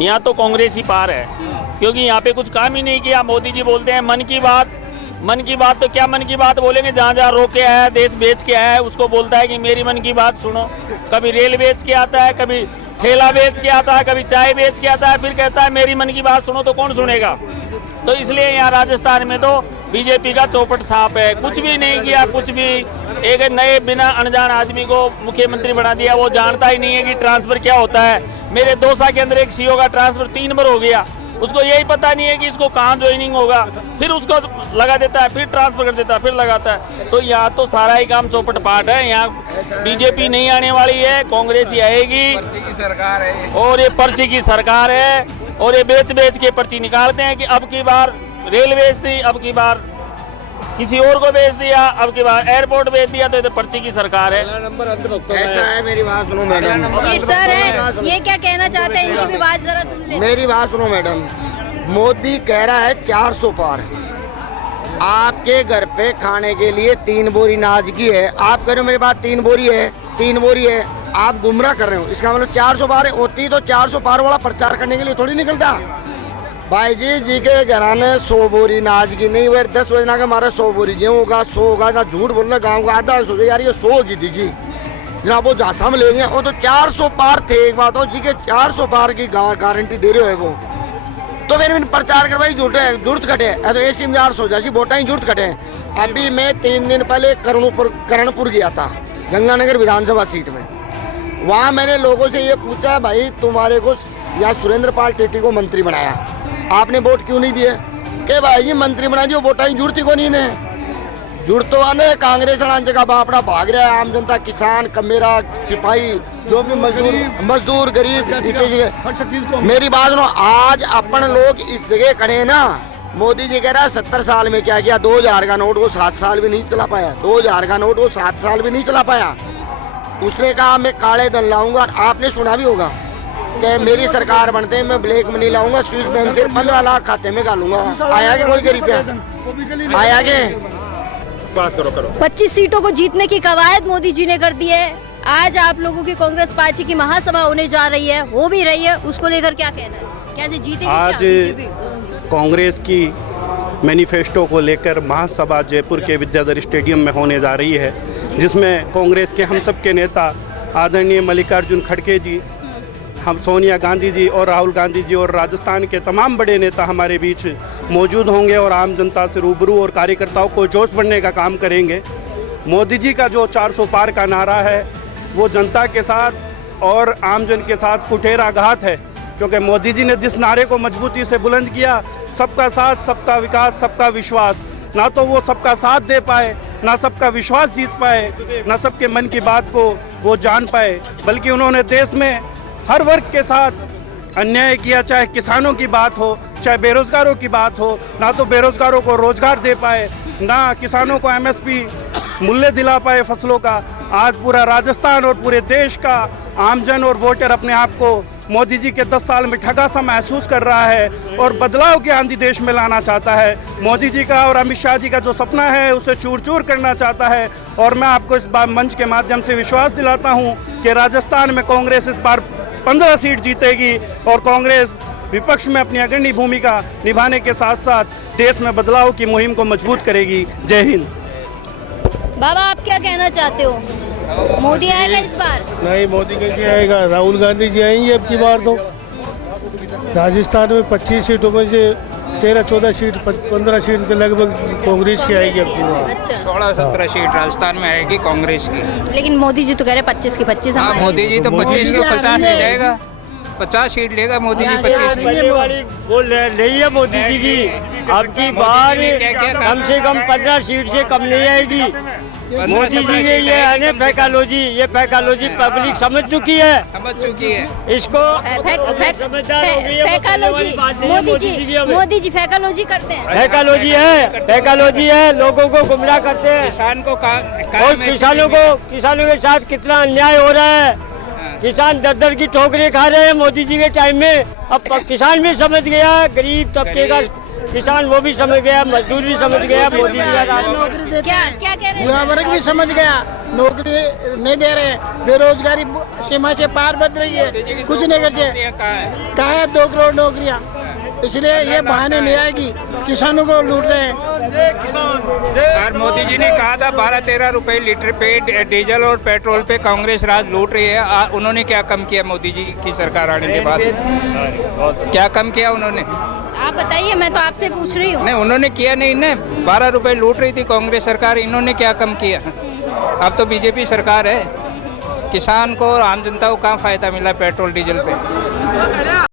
यहाँ तो कांग्रेस ही पार है, क्योंकि यहाँ पे कुछ काम ही नहीं किया। मोदी जी बोलते हैं मन की बात तो क्या मन की बात बोलेंगे, जहाँ जहाँ रोक के आया है, देश बेच के आया है, उसको बोलता है कि मेरी मन की बात सुनो। कभी रेल बेच के आता है, कभी ठेला बेच के आता है, कभी चाय बेच के आता है, फिर कहता है मेरी मन की बात सुनो, तो कौन सुनेगा। तो इसलिए यहाँ राजस्थान में तो बीजेपी का चौपट साफ है, कुछ भी नहीं किया, कुछ भी। एक नए बिना अनजान आदमी को मुख्यमंत्री बना दिया, वो जानता ही नहीं है कि ट्रांसफर क्या होता है। मेरे दौसा के अंदर एक सीओ का ट्रांसफर 3 बार हो गया, उसको यही पता नहीं है कि इसको कहाँ ज्वाइनिंग होगा, फिर उसको लगा देता है, फिर ट्रांसफर कर देता है, फिर लगाता है। तो यहाँ तो सारा ही काम चौपट पाट है। यहाँ बीजेपी नहीं आने वाली है, कांग्रेस ही आएगी, पर्ची की सरकार है और ये पर्ची की सरकार है, और ये बेच के पर्ची निकालते हैं कि अब की बार रेल बेच दी, अब की बार किसी और को बेच दिया, अब की बार एयरपोर्ट बेच दिया। तो ये तो पर्ची की सरकार है। ऐसा है, मेरी बात सुनो मैडम। ये सर है, ये क्या कहना चाहते हैं, इनकी भी बात जरा सुन ले। मेरी बात सुनो मैडम, मोदी कह रहा है 400 पार। आपके घर पे खाने के लिए 3 बोरी नाज की है, आप कह रहे हो मेरे पास 3 बोरी है, आप गुमराह कर रहे हो। इसका मतलब 400 पार होती तो 400 पार वाला प्रचार करने के लिए थोड़ी निकलता। भाई जी के घराने 100 बोरी नाज की नहीं हुए, 10 बजे ना का हमारा 100 बोरी गेहूँ होगा, 100 होगा ना, झूठ बोलना गाँव का आधा सोचो यार ये 100 की थी जी, जनाब वो झांसा में ले गए, वो तो 400 पार थे। एक बात हो जी के 400 पार की गारंटी दे रहे हो वो, तो फिर प्रचार करवाई झूठे जरूरत घटे तो ऐसी में 400 जैसी वोटा ही जरूरत घटे। अभी मैं 3 दिन पहले करणपुर गया था, गंगानगर विधानसभा सीट में। वहाँ मैंने लोगों से ये पूछा, भाई तुम्हारे को या सुरेंद्र पाल टेटी को मंत्री बनाया, आपने वोट क्यों नहीं दिए? के भाई जी मंत्री बना दियो, वोटा ही जुड़ती को नहीं ने, जुड़ तो आने कांग्रेस जगह बापड़ा भाग रहा है। आम जनता, किसान, कमेरा, सिपाही, जो भी मजदूर गरीब, मेरी बात सुनो, आज अपन लोग इस जगह खड़े हैं ना। मोदी जी कह रहा है 70 साल में क्या किया, 2000 का नोट वो 7 साल भी नहीं चला पाया, 2000 का नोट वो 7 साल भी नहीं चला पाया। उसने कहा मैं काले धन लाऊंगा, और आपने सुना भी होगा कि मेरी सरकार बनते हैं मैं ब्लैक मनी लाऊंगा, स्विस बैंक से 15 लाख खाते में डालूंगा। आया के कोई गरीब पे आया के? बात करो 25 सीटों को जीतने की कवायद मोदी जी ने कर दी है। आज आप लोगों की कांग्रेस पार्टी की महासभा होने जा रही है, हो भी रही है, उसको लेकर क्या कहना है? क्या जीतेगी? आज कांग्रेस की मैनिफेस्टो को लेकर महासभा जयपुर के विद्याधर स्टेडियम में होने जा रही है, जिसमें कांग्रेस के हम सब के नेता आदरणीय मल्लिकार्जुन खड़गे जी, हम सोनिया गांधी जी और राहुल गांधी जी और राजस्थान के तमाम बड़े नेता हमारे बीच मौजूद होंगे और आम जनता से रूबरू और कार्यकर्ताओं को जोश बढ़ने का काम करेंगे। मोदी जी का जो 400 पार का नारा है वो जनता के साथ और आमजन के साथ कुठेरा घात है, क्योंकि मोदी जी ने जिस नारे को मजबूती से बुलंद किया, सबका साथ, सबका विकास, सबका विश्वास, ना तो वो सबका साथ दे पाए, ना सबका विश्वास जीत पाए, ना सबके मन की बात को वो जान पाए, बल्कि उन्होंने देश में हर वर्ग के साथ अन्याय किया। चाहे किसानों की बात हो, चाहे बेरोजगारों की बात हो, ना तो बेरोजगारों को रोजगार दे पाए, ना किसानों को एमएसपी मूल्य दिला पाए फसलों का। आज पूरा राजस्थान और पूरे देश का आमजन और वोटर अपने आप को मोदी जी के 10 साल में ठगा सा महसूस कर रहा है और बदलाव की आंधी देश में लाना चाहता है। मोदी जी का और अमित शाह जी का जो सपना है उसे चूर चूर करना चाहता है। और मैं आपको इस बार मंच के माध्यम से विश्वास दिलाता हूँ कि राजस्थान में कांग्रेस इस बार 15 सीट जीतेगी और कांग्रेस विपक्ष में अपनी अग्रणी भूमिका निभाने के साथ साथ देश में बदलाव की मुहिम को मजबूत करेगी। जय हिंद। बाबा आप क्या कहना चाहते हो, मोदी आएगा इस बार? नहीं, मोदी कैसे आएगा, राहुल गांधी जी आएंगे अब की बार। तो राजस्थान में 25 सीटों में से 13-14 सीट 15 सीट के लगभग कांग्रेस की आएगी अब की बार। अच्छा, 16-17 सीट राजस्थान में आएगी कांग्रेस की। लेकिन मोदी जी तो कह रहे 25 की 25 हमारी। मोदी जी तो 25 के 50 ले जाएगा, 50 सीट लेगा मोदी जी। 25 वाली वो नहीं है मोदी जी की, अब की बार कम से कम 15 सीट से कम नहीं आएगी। मोदी जी के ये है ना फैकालॉजी, ये फैकालॉजी पब्लिक समझ चुकी है, इसको फैकालॉजी। मोदी जी फैकालॉजी करते हैं, फैकालॉजी है, लोगों को गुमराह करते हैं। और किसानों के साथ कितना अन्याय हो रहा है। किसान दर की ठोकरें खा रहे हैं मोदी जी के टाइम में। अब किसान भी समझ गया, गरीब तबके का किसान वो भी समझ गया, मजदूर भी समझ गया, मोदी जी का क्या क्या कह रहे युवा हैं? वर्ग भी समझ गया, नौकरी नहीं दे रहे, बेरोजगारी सीमा से पार बढ़ रही है, कुछ नहीं कर रहे। कहाँ है 2 करोड़ नौकरियाँ? इसलिए ये बहाने नहीं आएगी, किसानों को लूट रहे हैं। और मोदी जी ने कहा था 12-13 रुपए लीटर पे डीजल और पेट्रोल पे कांग्रेस राज लूट रही है। उन्होंने क्या कम किया मोदी जी की सरकार आने के बाद? क्या कम किया उन्होंने? आप बताइए, मैं तो आपसे पूछ रही हूँ। नहीं, उन्होंने किया नहीं ना। 12 रुपए लूट रही थी कांग्रेस सरकार, इन्होंने क्या कम किया? अब तो बीजेपी सरकार है। किसान को और आम जनता को कहाँ फायदा मिला पेट्रोल डीजल पे?